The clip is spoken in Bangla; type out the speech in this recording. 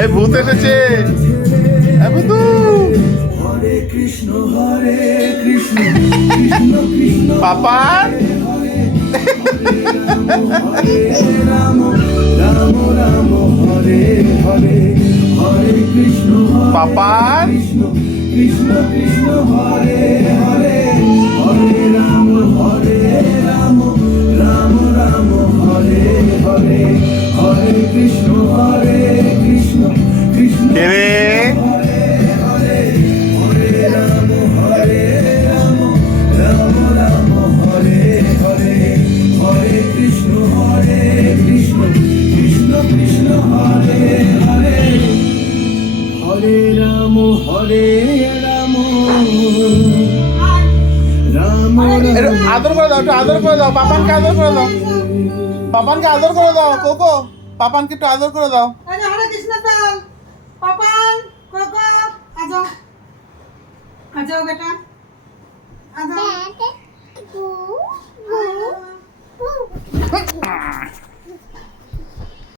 এই ভূত এসেছে। হরে কৃষ্ণ কৃষ্ণ কৃষ্ণ পাপান হরে রাম রাম রাম হরে হরে হরে কৃষ্ণ পাপান কৃষ্ণ কৃষ্ণ কৃষ্ণ হরে হরে হরে রাম রাম রাম হরে হরে হরে কৃষ্ণ কৃষ্ণ কৃষ্ণ রে আদর করে দাও, একটু আদর করে দাও, পাপানকে আদর করে দাও, পাপানকে আদর করে দাও। কোকো পাপানকে একটু আদর করে দাও। হরে কৃষ্ণ চল পাপান কোকো আজো আজো বেটা আজো